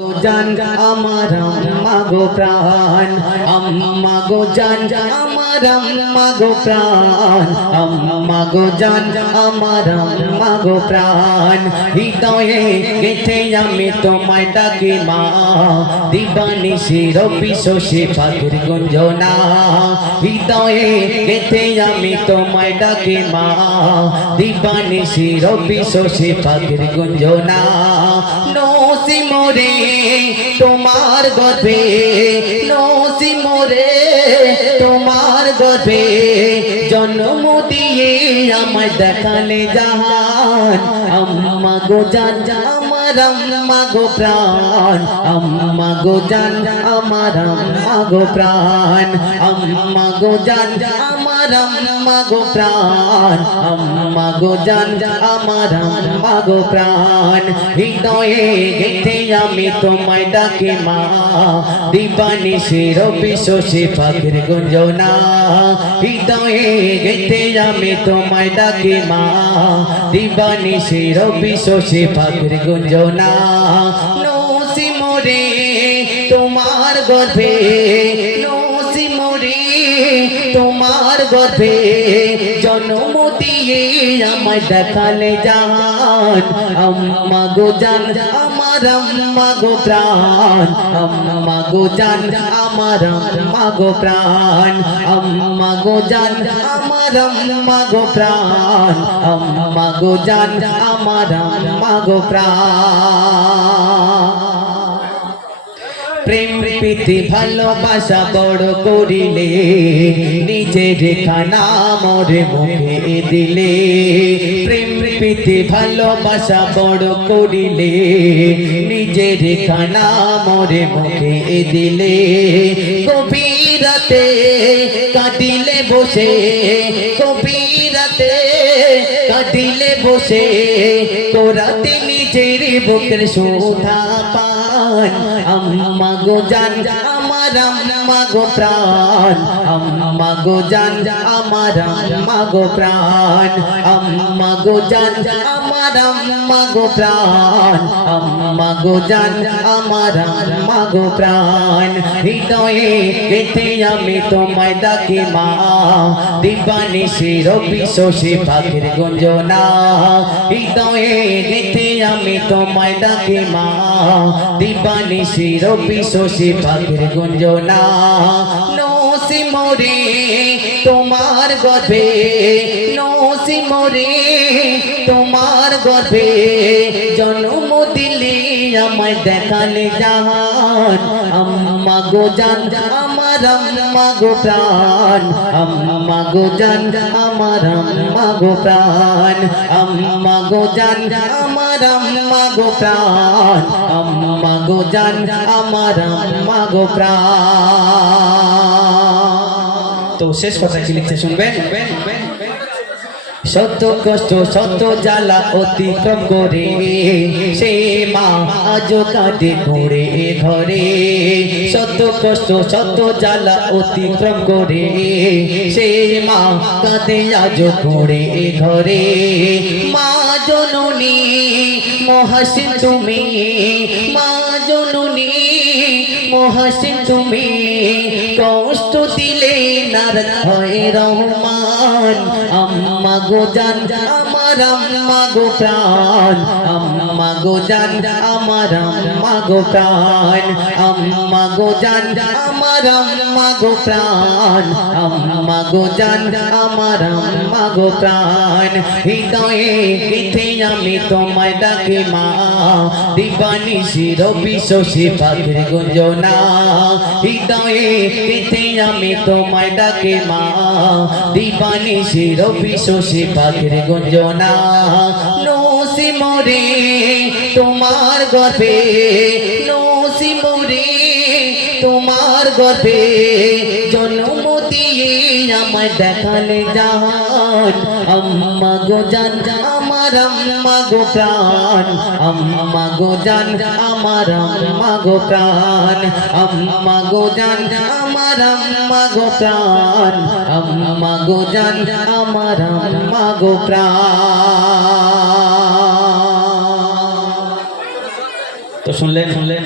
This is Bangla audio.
জান, আমার আম্মা গো প্রাণ। আম্মা গো জান, আমার আম্মা গো প্রাণ। আম্মা গো জান, আমার আম্মা গো প্রাণ। হৃদয়ে গেথে আমি তোমায় ডাকি মা। দিবানি শির বিশ্বসে পাখির গুঞ্জনা। হৃদয়ে গেথে আমি তোমায় ডাকি মা। দিবানি শির বিশ্বসে পাখির গুঞ্জনা। নসি মোরে, তোমার গর্ভে নসি মোরে, তোমার গর্ভে জন্ম দিয়ে আমায় দেখালে জাহান। আম্মা গো জান, আমার আম্মা গো প্রাণ। আম্মা গো জান, আমার আম্মা গো প্রাণ। আম্মা গো জান আমার আম্মা গো প্রাণ। আম্মা গো জান, আমার আম্মা গো প্রাণ। হৃদয়ে গেথে আমি তোমায় ডাকি মা। দিবানি শির বিশ্বসে পাখির গুঞ্জনা। হৃদয়ে গেথে আমি তোমায় ডাকি মা। দিবানি শির বিশ্বসে পাখির গুঞ্জনা। নসি মোরে তোমার গর্ভে তোমার গর্ভে জন্ম দিয়ে আমায় দেখালে জান। আম্মা গো জান, আমার আম্মা গো প্রাণ। আম্মা গো জান, আমার আম্মা গো প্রাণ। আম্মা গো জান, আমার আম্মা গো প্রাণ। আম্মা গো জান, আমার আম্মা গো প্রাণ। প্রীতি ভালোবাসা বড় করিলে, নিজের খানা মোরে মুখে দিলে। প্রেম প্রীতি ভালোবাসা বড় করিলে, নিজের খানা মরে মুখে দিলে। গভীরাতে কাটিলে বসে গভীরাতে কাটিলে বসে, তোরাতে নিজের বুকের শোধা পান আম্মা গো জান আমার আম্মা গো প্রাণ, আম্মা গো জান, আমার আম্মা গো প্রাণ, আম্মা গো জান, আমার আম্মা গো প্রাণ, আম্মা গো জান, আমার আম্মা গো প্রাণ। হৃদয়ে গেথে আমি তোমায় ডাকি মা, দিবানি শির বিশ্বসে পাখির গুঞ্জনা। হৃদয়ে গেথে আমি তোমায় ডাকি মা, দিবানি শির বিশ্বসে পাখির গুঞ্জনা নসি মোরে, তোমার গর্ভে, নসি মোরে, তোমার গর্ভে জন্ম দিলে আমায় দেখালে জাহান, আম্মা গো জান আমার আম্মা গো প্রাণ, আম্মা গো জান, আমার আম্মা গো প্রাণ, আম্মা গো জান, আমার আম্মা গো প্রাণ। তো শেষ কথা কি লিখতে শুনবেন? শত কষ্ট শত জ্বালা অতিক্রম করে। সে মা আজ কাঁদে ঘরে ঘরে। শত কষ্ট শত জ্বালা অতিক্রম করে। সে মা কাঁদে আজ ঘরে ঘরে। মা জননী মহাসিন তুমি, মা জননী মহাসিন তুমি কষ্ট দিলে নারদ হয় রহমান। আম্মা গো জান আমার আম্মা গো প্রাণ, আম্মা গো জান আমার আম্মা গো প্রাণ, আম্মা গো জান আমার আম্মা গো প্রাণ, আম্মা গো জান আমার আম্মা গো প্রাণ। হৃদয়ে গেথে আমি তোমায় ডাকি মা, দিবানি শির বিশ্বসে পাখির গুঞ্জনা। হৃদয়ে গেথে আমি তোমায় ডাকি মা, দিবানি শির বিশ্বসে পাখির গুঞ্জনা। নসি মোরে তোমার গর্ভে নসি মোরে তোমার গর্ভে জন্ম দিয়ে আমায় দেখালে জান। আম্মা গো জান, আমার আম্মা গো প্রাণ। আম্মা গো জান, আমার আম্মা গো প্রাণ। আম্মা গো জান, আমার আম্মা গো প্রাণ। আম্মা গো জান, আমার আম্মা গো প্রাণ। তো শুনলেন? শুনলেন?